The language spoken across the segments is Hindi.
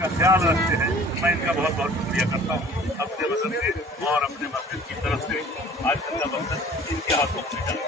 का ख्याल रखते हैं। मैं इनका बहुत बहुत शुक्रिया करता हूँ अपने वतन से और अपने मस्जिद की तरफ से। आज का वतन इनके हाथों में जाए।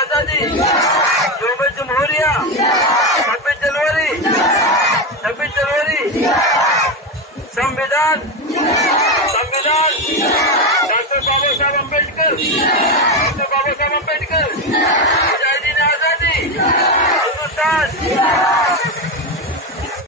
आजादी, योम जमहूरिया, 26 जनवरी, संविधान डॉक्टर बाबा साहब अम्बेडकर, मुजाहिदीन आजादी, हिंदुस्तान।